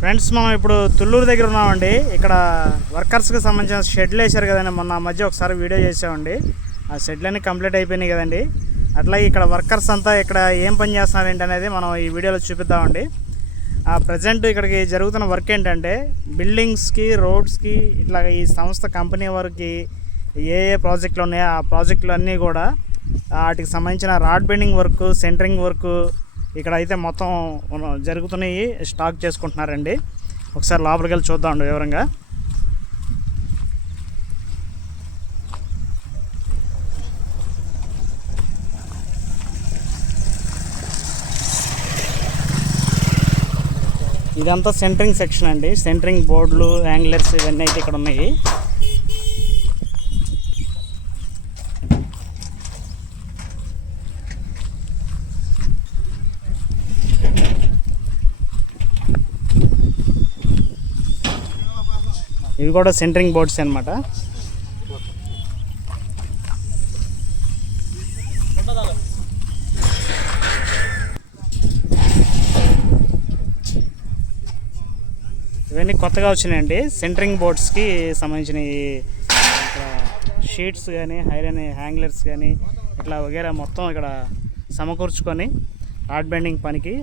Friends మనం ఇప్పుడు తుళ్ళూరు దగ్గర ఉన్నామండి. ఇక్కడ వర్కర్స్కి సంబంధించిన షెడ్లు వేశారు కదండి. మొన్న మధ్య ఒకసారి వీడియో చేసామండి. ఆ షెడ్లన్నీ కంప్లీట్ అయిపోయినాయి కదండి. అట్లాగే ఇక్కడ వర్కర్స్ అంతా ఇక్కడ ఏం పని చేస్తున్నారు ఏంటి అనేది మనం ఈ వీడియోలో చూపిద్దామండి. ప్రజెంట్ ఇక్కడికి జరుగుతున్న వర్క్ ఏంటంటే బిల్డింగ్స్కి, రోడ్స్కి, ఇట్లా ఈ సంస్థ కంపెనీ వరకు ఏ ప్రాజెక్టులు ఉన్నాయో ఆ ప్రాజెక్టులు అన్నీ కూడా వాటికి సంబంధించిన rod bending work, centring work ఇక్కడ అయితే మొత్తం జరుగుతున్నాయి. స్టాక్ చేసుకుంటున్నారండి. ఒకసారి లోపలికి వెళ్ళి చూద్దామండి వివరంగా. ఇదంతా సెంటరింగ్ సెక్షన్ అండి. సెంటరింగ్ బోర్డులు, యాంగిలర్స్ ఇవన్నీ అయితే ఇక్కడ ఉన్నాయి. ఇవి కూడా సెంటరింగ్ బోర్డ్స్ అన్నమాట. ఇవన్నీ కొత్తగా వచ్చినాయండి. సెంటరింగ్ బోర్డ్స్కి సంబంధించిన షీట్స్ కానీ, ఐరన్ హ్యాంగ్లర్స్ కానీ ఇట్లా వగేరా మొత్తం ఇక్కడ సమకూర్చుకొని రాడ్ బెండింగ్ పనికి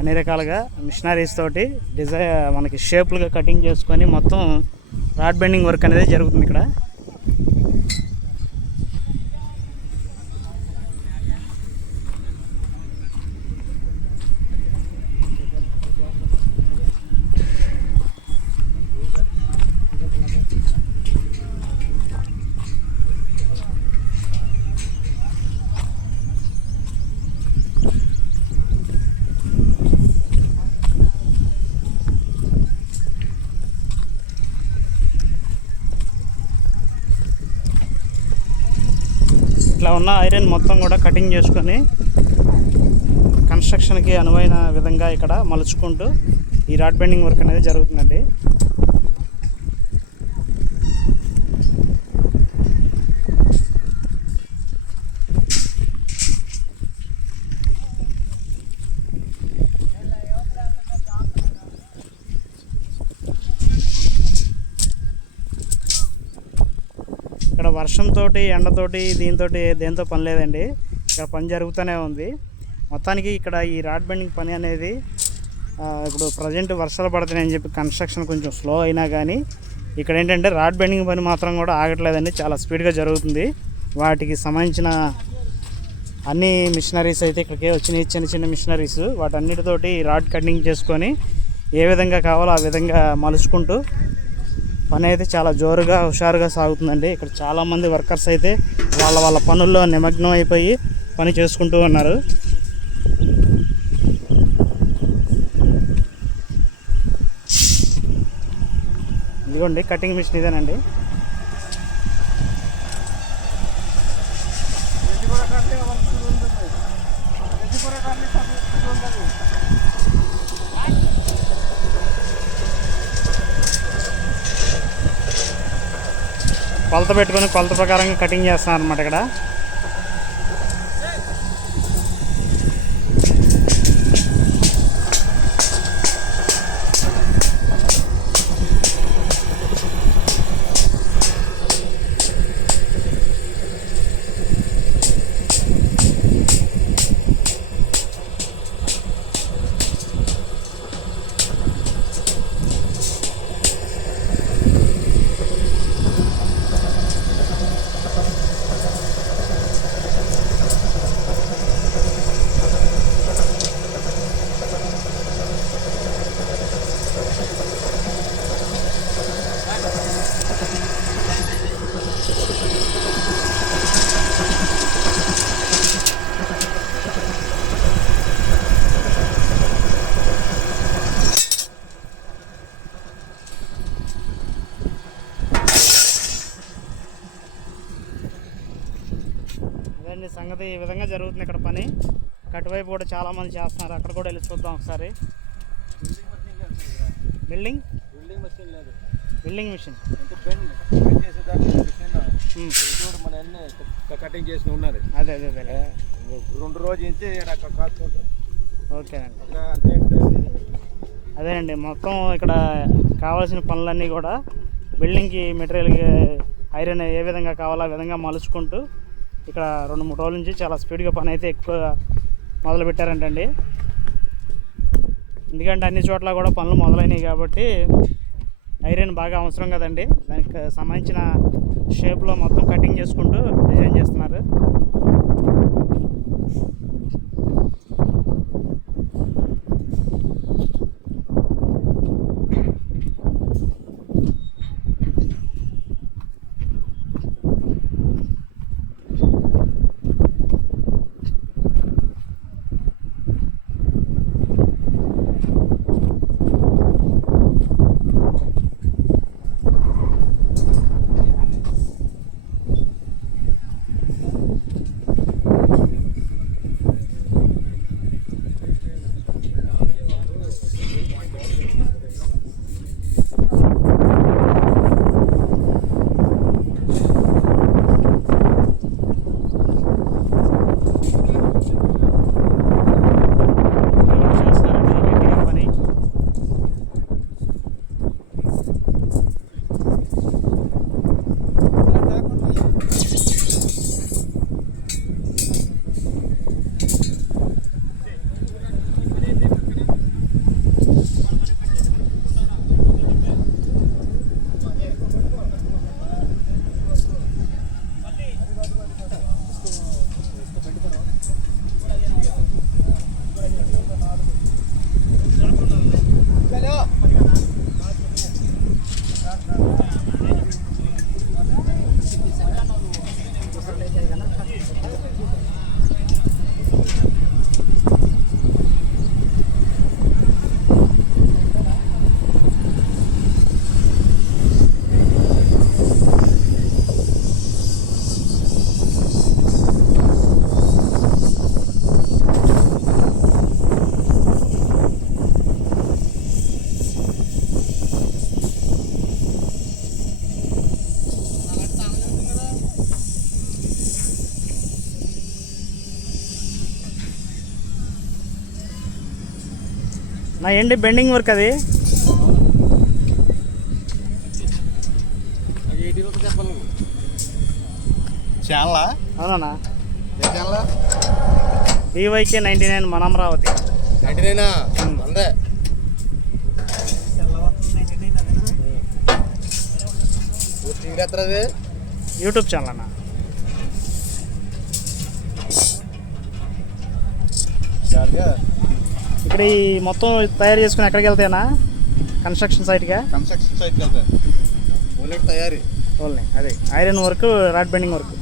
అన్ని రకాలుగా మిషనరీస్ తోటి మనకి షేపులుగా కటింగ్ చేసుకొని మొత్తం రాడ్ బెండింగ్ వర్క్ అనేది జరుగుతుంది ఇక్కడ. ఇట్లా ఉన్న ఐరన్ మొత్తం కూడా కటింగ్ చేసుకొని కన్స్ట్రక్షన్కి అనువైన విధంగా ఇక్కడ మలుచుకుంటూ ఈ రాడ్ బెండింగ్ వర్క్ అనేది జరుగుతుందండి. ఇక్కడ వర్షంతో, ఎండతోటి, దేంతో పని లేదండి. ఇక్కడ పని జరుగుతూనే ఉంది. మొత్తానికి ఇక్కడ ఈ రాడ్ బెండింగ్ పని అనేది ఇప్పుడు ప్రజెంట్ వర్షాలు పడుతున్నాయని చెప్పి కన్స్ట్రక్షన్ కొంచెం స్లో అయినా కానీ ఇక్కడ ఏంటంటే రాడ్ బెండింగ్ పని మాత్రం కూడా ఆగట్లేదండి. చాలా స్పీడ్గా జరుగుతుంది. వాటికి సంబంధించిన అన్ని మిషనరీస్ అయితే ఇక్కడికే వచ్చినాయి. చిన్న మిషనరీస్ వాటన్నిటితోటి రాడ్ కటింగ్ చేసుకొని ఏ విధంగా కావాలో ఆ విధంగా మలుచుకుంటూ పని అయితే చాలా జోరుగా, హుషారుగా సాగుతుందండి. ఇక్కడ చాలామంది వర్కర్స్ అయితే వాళ్ళ పనుల్లో నిమగ్నం అయిపోయి పని చేసుకుంటూ ఉన్నారు. ఇదిగోండి కటింగ్ మిషన్ ఇదేనండి. కొలత పెట్టుకొని కొలత ప్రకారంగా కటింగ్ చేస్తాను అనమాట. ఇక్కడ సంగతి ఈ విధంగా జరుగుతుంది ఇక్కడ పని. కటువైపు కూడా చాలామంది చేస్తున్నారు. అక్కడ కూడా వెళ్ళి చూద్దాం ఒకసారి. బిల్డింగ్ మిషన్ కటింగ్ చేసి ఉన్నది. అదే 2 రోజు నుంచి ఓకేనండి. అదేనండి, మొత్తం ఇక్కడ కావాల్సిన పనులన్నీ కూడా బిల్డింగ్కి మెటీరియల్ ఐరన్ ఏ విధంగా కావాలో ఆ విధంగా మలుచుకుంటూ ఇక్కడ 2-3 రోజుల నుంచి చాలా స్పీడ్గా పని అయితే ఎక్కువ మొదలు పెట్టారంటండి. ఎందుకంటే అన్ని చోట్ల కూడా పనులు మొదలైనవి కాబట్టి ఐరన్ బాగా అవసరం కదండి. దానికి సంబంధించిన షేప్లో మొత్తం కటింగ్ చేసుకుంటూ డిజైన్ చేస్తున్నారు. నా ఏంటి బెండింగ్ వర్క్ అది? చాలా అవునా? BYK 99 మన అమరావతి 99 అందే. యూట్యూబ్ ఛానల్ అన్న. ఇక్కడ ఈ మొత్తం తయారు చేసుకుని ఎక్కడికి వెళ్తాయనా? కన్స్ట్రక్షన్ సైట్గా? కన్స్ట్రక్షన్ సైట్కి వెళ్తాయి. ఓన్లీ తయారీ, ఓన్లీ అదే iron work, rod bending work.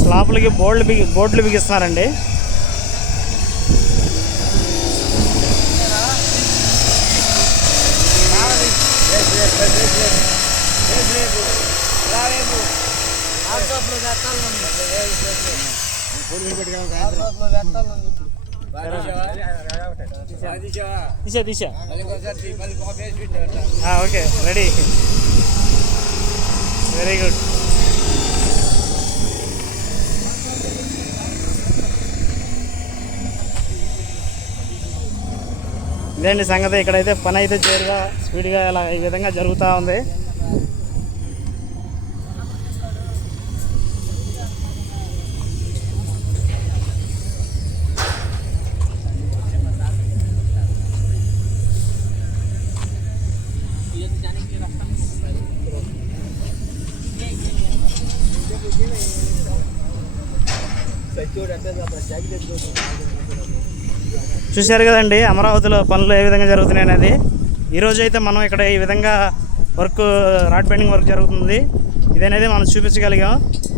స్లాబ్లకి బోర్డులు బిగిస్తున్నారండి. తీసా ఓకే, రెడీ, వెరీ గుడ్. ఇదేంటి సంగతి, ఇక్కడైతే పని అయితే చేరుగా స్పీడ్గా ఇలా ఈ విధంగా జరుగుతూ ఉంది. చూశారు కదండి అమరావతిలో పనులు ఏ విధంగా జరుగుతున్నాయి అనేది. ఈరోజు అయితే మనం ఇక్కడ ఈ విధంగా వర్క్ రాడ్ బెండింగ్ వర్క్ జరుగుతుంది. ఇదనేది మనం చూపించగలిగాం.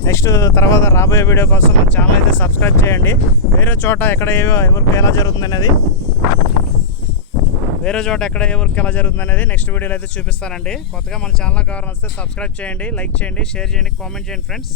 నెక్స్ట్ తర్వాత రాబోయే వీడియో కోసం మన ఛానల్ అయితే సబ్స్క్రైబ్ చేయండి. వేరే చోట ఎక్కడ ఏ వర్క్ ఎలా జరుగుతుంది అనేది నెక్స్ట్ వీడియోలో అయితే చూపిస్తానండి. కొత్తగా మన ఛానల్ కావాలని వస్తే సబ్స్క్రైబ్ చేయండి, లైక్ చేయండి, షేర్ చేయండి, కామెంట్ చేయండి ఫ్రెండ్స్.